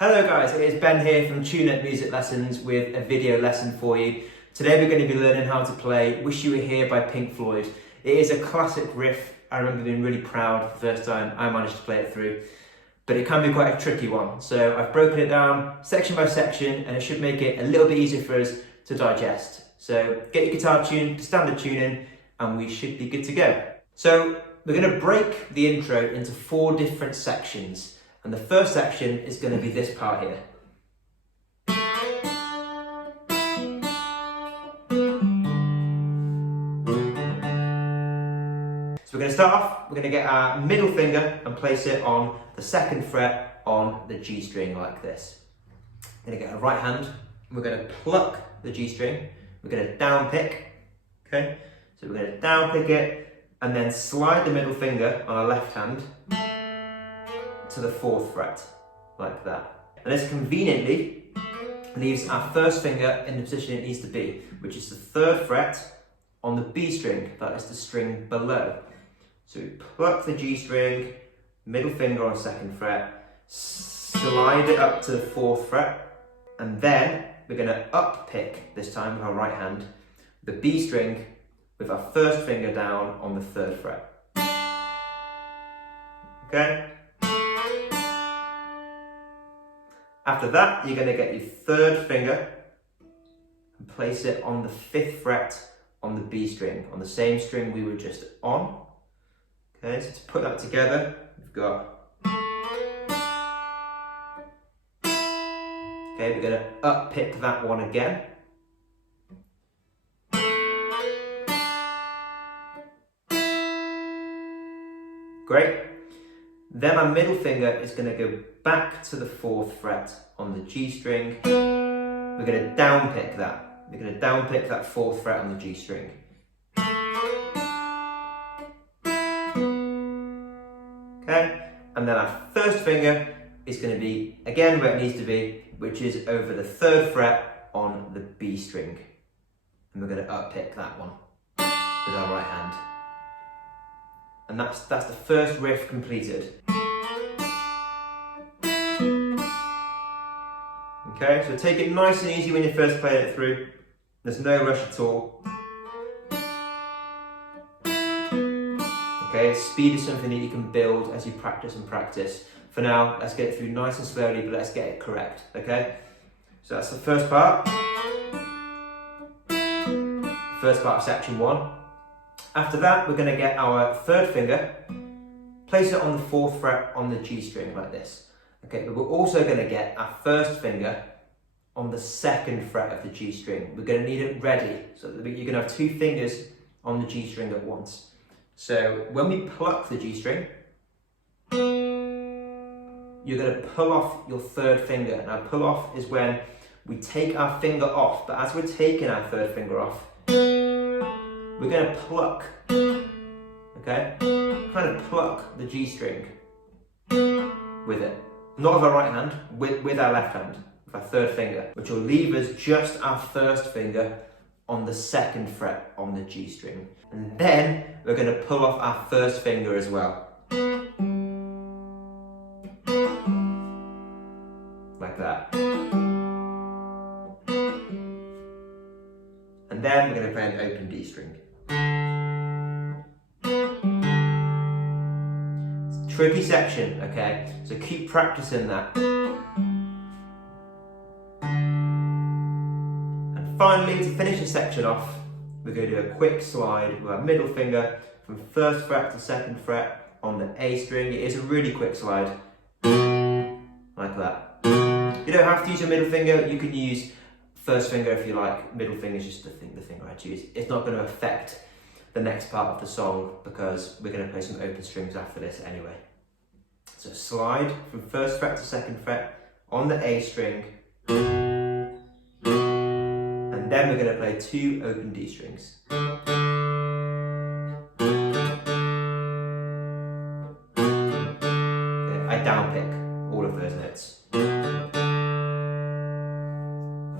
Hello guys, it is Ben here from TuneUp Music Lessons with a video lesson for you. Today we're going to be learning how to play Wish You Were Here by Floyd. It is a classic riff. I remember being really proud the first time I managed to play it through, but it can be quite a tricky one. So I've broken it down section by section and it should make it a little bit easier for us to digest. So get your guitar tuned to standard tuning and we should be good to go. So we're going to break the intro into 4 different sections. And the first section is going to be this part here. So we're going to start off, we're going to get our middle finger and place it on the 2nd fret on the G string like this. We're going to get our right hand, we're going to pluck the G string, we're going to down pick, okay? So we're going to down pick it and then slide the middle finger on our left hand to the 4th fret, like that. And this conveniently leaves our first finger in the position it needs to be, which is the 3rd fret on the B string, that is the string below. So we pluck the G string, middle finger on 2nd fret, slide it up to the 4th fret, and then we're going to up pick, this time with our right hand, the B string with our first finger down on the 3rd fret. Okay? After that, you're going to get your 3rd finger and place it on the 5th fret on the B string, on the same string we were just on. Okay, so to put that together, we've got... Okay, we're going to up pick that one again. Great. Then our middle finger is going to go back to the 4th fret on the G string. We're going to down pick that. We're going to down pick that 4th fret on the G string. Okay, and then our first finger is going to be again where it needs to be, which is over the 3rd fret on the B string. And we're going to up pick that one with our right hand. And that's the first riff completed. Okay, so take it nice and easy when you're first playing it through. There's no rush at all. Okay, speed is something that you can build as you practice and practice. For now, let's get it through nice and slowly, but let's get it correct, okay? So that's the first part. First part of section 1. After that, we're going to get our 3rd finger, place it on the 4th fret on the G string like this. Okay, but we're also going to get our first finger on the 2nd fret of the G string. We're going to need it ready, so that you're going to have 2 fingers on the G string at once. So when we pluck the G string, you're going to pull off your 3rd finger. Now pull off is when we take our finger off, but as we're taking our 3rd finger off, we're going to pluck, okay? Kind of pluck the G string with it. Not with our right hand, with our left hand, with our 3rd finger, which will leave us just our first finger on the 2nd fret on the G string. And then we're going to pull off our first finger as well. Like that. And then we're going to play an open D string. It's a tricky section, okay? So keep practicing that. And finally, to finish the section off, we're going to do a quick slide with our middle finger from 1st fret to 2nd fret on the A string. It is a really quick slide, like that. You don't have to use your middle finger, you can use 1st finger if you like. Middle finger is just the finger I choose. It's not going to affect the next part of the song because we're going to play some open strings after this anyway. So slide from 1st fret to 2nd fret on the A string, and then we're going to play 2 open D strings. Okay, I down pick all of those notes.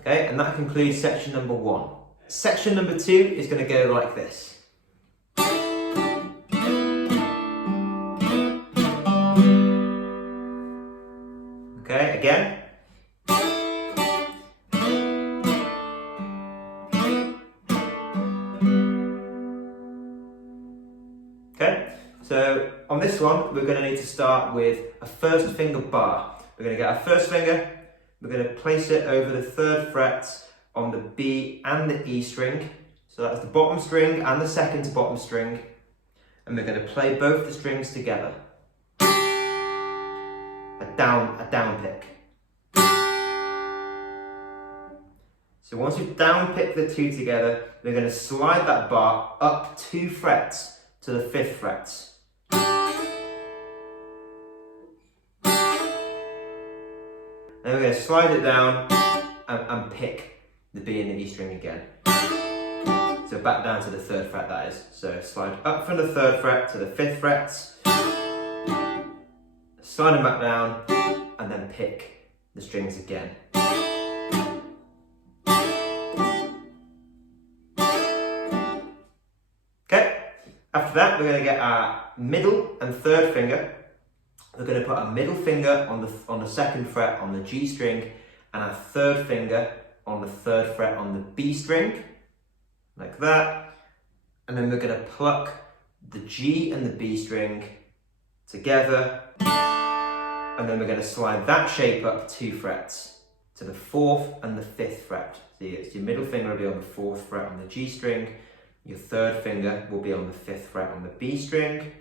Okay, and that concludes section number 1. Section number 2 is going to go like this. Okay, again, this one, we're going to need to start with a first finger bar. We're going to get our first finger, we're going to place it over the 3rd fret on the B and the E string. So that's the bottom string and the second to bottom string. And we're going to play both the strings together. A down pick. So once we've down picked the 2 together, we're going to slide that bar up 2 frets to the 5th fret. Then we're going to slide it down and pick the B and the E string again. So back down to the 3rd fret, that is. So slide up from the 3rd fret to the 5th fret, slide them back down, and then pick the strings again. Okay, after that we're going to get our middle and 3rd finger. We're going to put our middle finger on the 2nd fret on the G string and our 3rd finger on the 3rd fret on the B string, like that. And then we're going to pluck the G and the B string together. And then we're going to slide that shape up 2 frets to the 4th and the 5th fret. So your middle finger will be on the 4th fret on the G string. Your 3rd finger will be on the 5th fret on the B string.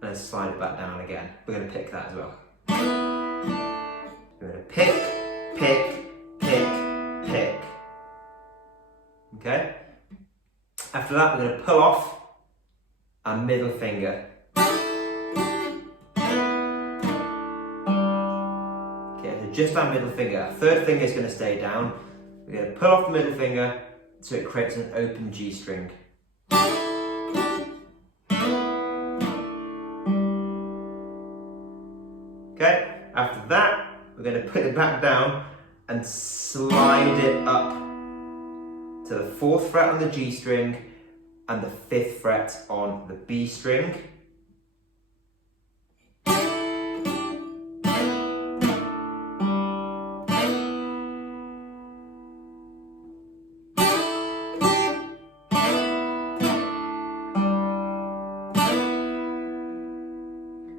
And then slide it back down again. We're going to pick that as well. We're going to pick, pick, pick, pick. Okay? After that, we're going to pull off our middle finger. Okay, so just our middle finger. Our 3rd finger is going to stay down. We're going to pull off the middle finger so it creates an open G string. Okay, after that, we're going to put it back down and slide it up to the 4th fret on the G string and the 5th fret on the B string.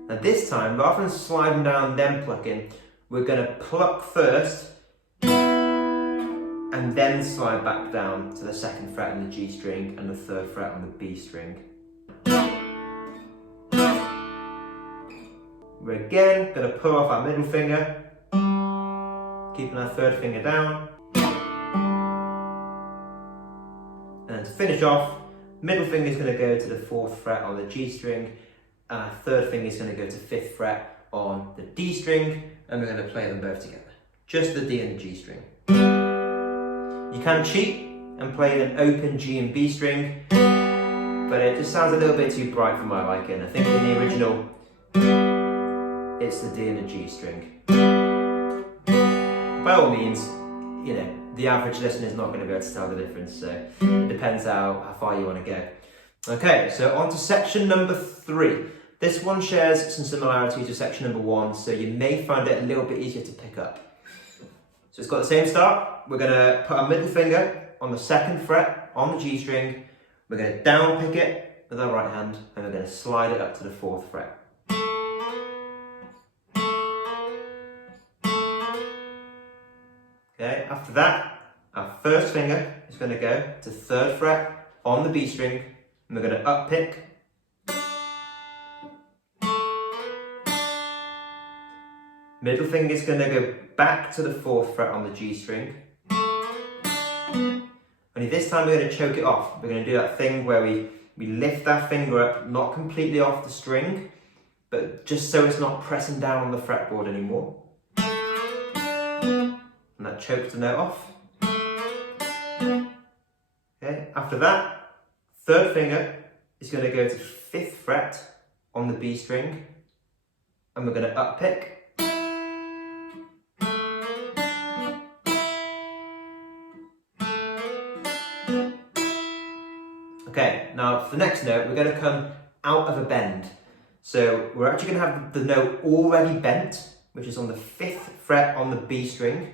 Now this time, rather than sliding down then plucking, we're going to pluck first and then slide back down to the 2nd fret on the G string and the 3rd fret on the B string. We're again going to pull off our middle finger, keeping our 3rd finger down. And to finish off, middle finger is going to go to the 4th fret on the G string, and our 3rd finger is going to go to 5th fret on the D string, and we're going to play them both together. Just the D and the G string. You can cheat and play an open G and B string, but it just sounds a little bit too bright for my liking. I think in the original, it's the D and the G string. By all means, you know, the average listener is not going to be able to tell the difference, so it depends how far you want to go. Okay, so on to section number 3. This one shares some similarities with section number 1, so you may find it a little bit easier to pick up. So it's got the same start. We're going to put our middle finger on the 2nd fret on the G string. We're going to down pick it with our right hand, and we're going to slide it up to the 4th fret. Okay, after that, our first finger is going to go to 3rd fret on the B string, and we're going to up pick. Middle finger is going to go back to the 4th fret on the G string. Only this time we're going to choke it off. We're going to do that thing where we lift our finger up, not completely off the string, but just so it's not pressing down on the fretboard anymore. And that chokes the note off. Okay, after that, 3rd finger is going to go to 5th fret on the B string, and we're going to up pick. Okay, now for the next note, we're going to come out of a bend. So we're actually going to have the note already bent, which is on the 5th fret on the B string.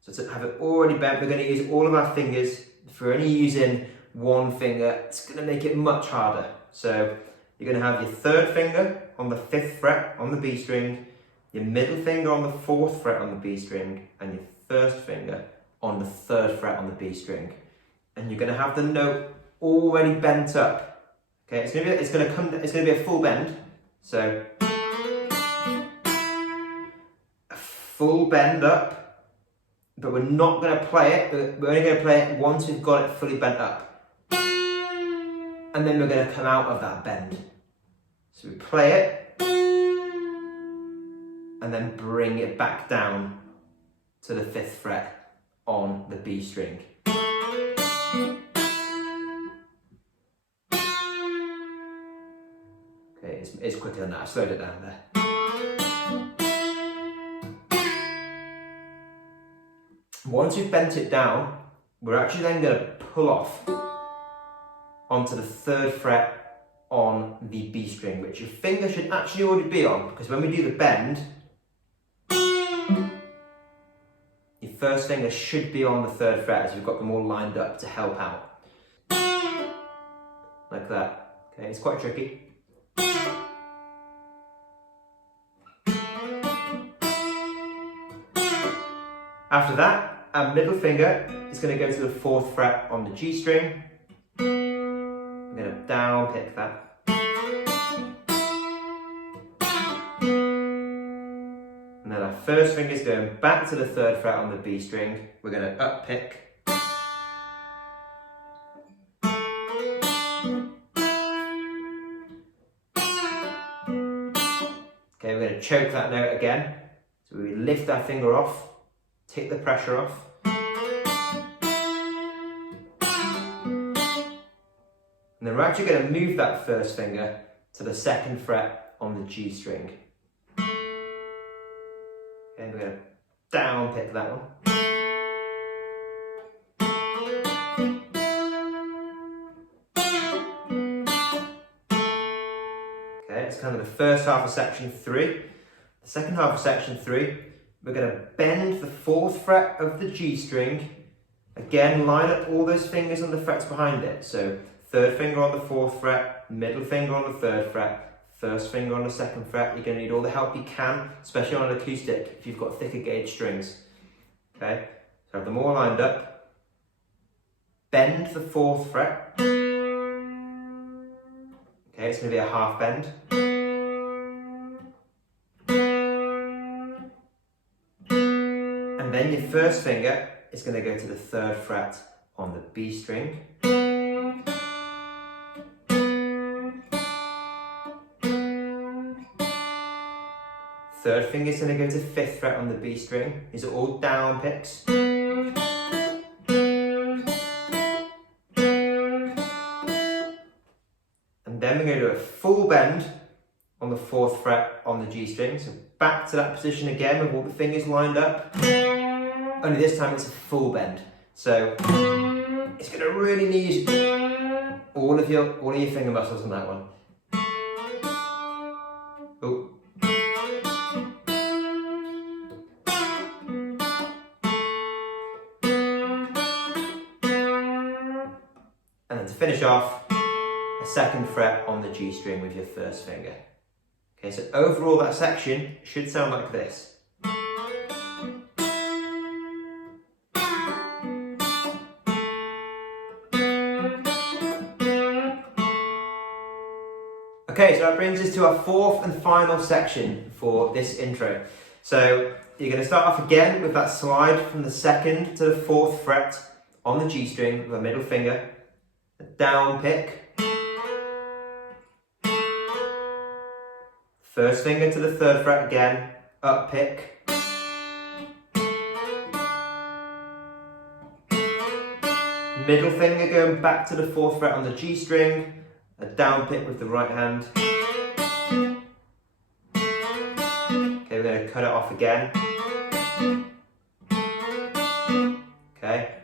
So to have it already bent, we're going to use all of our fingers. If we're only using one finger, it's going to make it much harder. So you're going to have your third finger on the 5th fret on the B string, your middle finger on the 4th fret on the B string, and your first finger on the 3rd fret on the B string. And you're going to have the note already bent up. Okay, it's going to be a full bend. So a full bend up, but we're not going to play it. We're only going to play it once we've got it fully bent up. And then we're going to come out of that bend. So we play it, and then bring it back down to the 5th fret on the B string. Okay, it's quicker than that. I slowed it down there. Once you've bent it down, we're actually then going to pull off onto the 3rd fret on the B string, which your finger should actually already be on, because when we do the bend, your first finger should be on the 3rd fret as you've got them all lined up to help out. Like that. Okay, it's quite tricky. After that, our middle finger is going to go to the 4th fret on the G string. I'm going to down pick that. And then our first finger is going back to the 3rd fret on the B string. We're going to up pick. Okay, we're going to choke that note again. So we lift our finger off, take the pressure off. And then we're actually going to move that first finger to the 2nd fret on the G string. Okay, we're going to down pick that one. Okay, it's kind of the first half of section 3. The second half of section 3, we're going to bend the 4th fret of the G string. Again, line up all those fingers on the frets behind it. So 3rd finger on the 4th fret, middle finger on the 3rd fret, first finger on the 2nd fret. You're going to need all the help you can, especially on an acoustic if you've got thicker gauge strings. Okay, so have them all lined up. Bend the 4th fret. Okay, it's going to be a half bend. And then your first finger is going to go to the 3rd fret on the B string. Third finger is going to go to 5th fret on the B string. These are all down picks. And then we're going to do a full bend on the 4th fret on the G string. So back to that position again with all the fingers lined up. Only this time it's a full bend. So it's going to really need all of your finger muscles on that one. Oh. And then to finish off, a 2nd fret on the G string with your first finger. Okay, so overall that section should sound like this. Okay, so that brings us to our 4th and final section for this intro. So you're going to start off again with that slide from the 2nd to the 4th fret on the G string with a middle finger, a down pick, first finger to the 3rd fret again, up pick, middle finger going back to the 4th fret on the G string, a down pick with the right hand. Okay, we're going to cut it off again. Okay.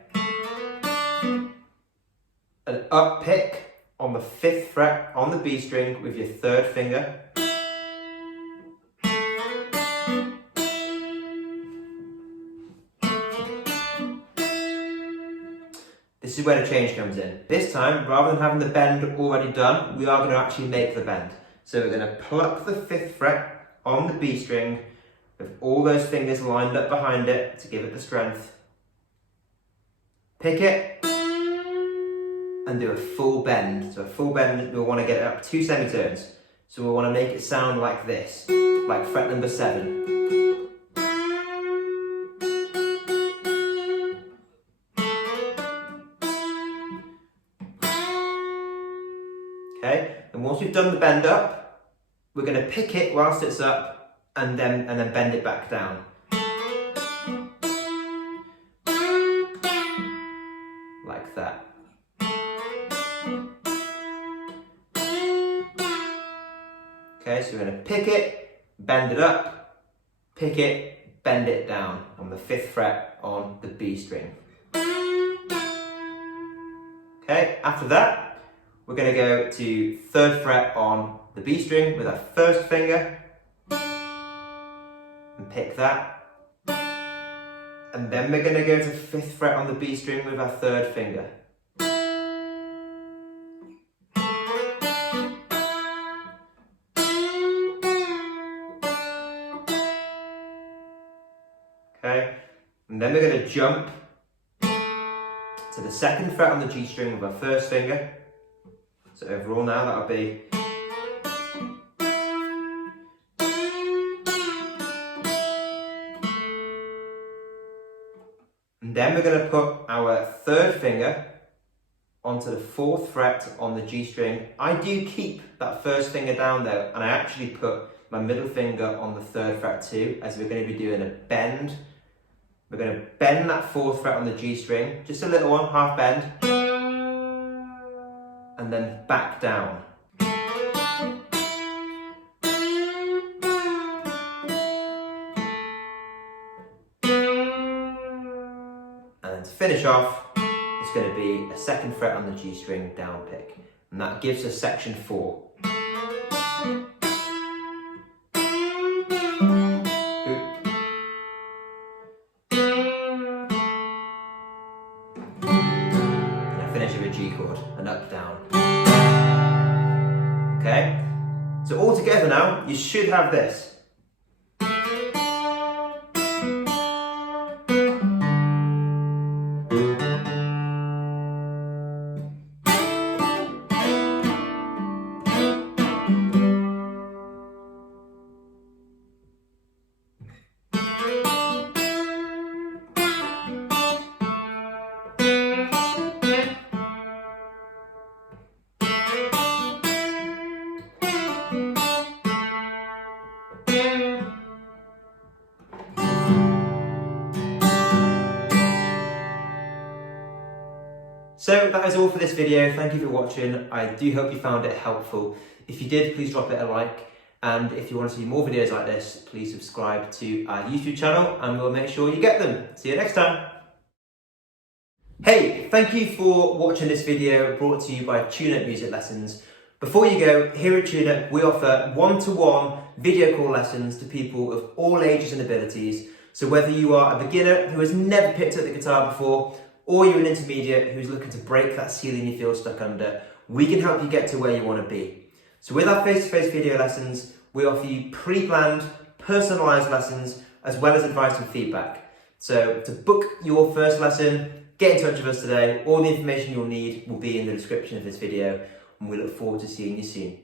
An up pick on the 5th fret on the B string with your 3rd finger. The This is where the change comes in. This time, rather than having the bend already done, we are going to actually make the bend. So we're going to pluck the 5th fret on the B string with all those fingers lined up behind it to give it the strength. Pick it and do a full bend. So a full bend, we'll want to get it up 2 semitones. So we'll want to make it sound like this, like fret number 7. Okay, and once we've done the bend up, we're going to pick it whilst it's up and then bend it back down. Like that. Okay, so we're going to pick it, bend it up, pick it, bend it down on the 5th fret on the B string. Okay, after that, we're going to go to 3rd fret on the B string with our 1st finger and pick that. And then we're going to go to 5th fret on the B string with our 3rd finger. Okay, and then we're going to jump to the 2nd fret on the G string with our 1st finger. So overall now that'll be and then we're going to put our 3rd finger onto the 4th fret on the G string. I do keep that 1st finger down though, and I actually put my middle finger on the 3rd fret too, as we're going to be doing a bend. We're going to bend that 4th fret on the G string, just a little one, half bend. And then back down. And to finish off, it's going to be a 2nd fret on the G string down pick. And that gives us section 4. Finish with a G chord, and up, down. Okay? So all together now, you should have this. So that is all for this video. Thank you for watching. I do hope you found it helpful. If you did, please drop it a like. And if you want to see more videos like this, please subscribe to our YouTube channel and we'll make sure you get them. See you next time. Hey, thank you for watching this video brought to you by TuneUp Music Lessons. Before you go, here at TuneUp, we offer one-to-one video call lessons to people of all ages and abilities. So whether you are a beginner who has never picked up the guitar before, or you're an intermediate who's looking to break that ceiling you feel stuck under, we can help you get to where you want to be. So with our face-to-face video lessons, we offer you pre-planned, personalised lessons, as well as advice and feedback. So to book your first lesson, get in touch with us today. All the information you'll need will be in the description of this video, and we look forward to seeing you soon.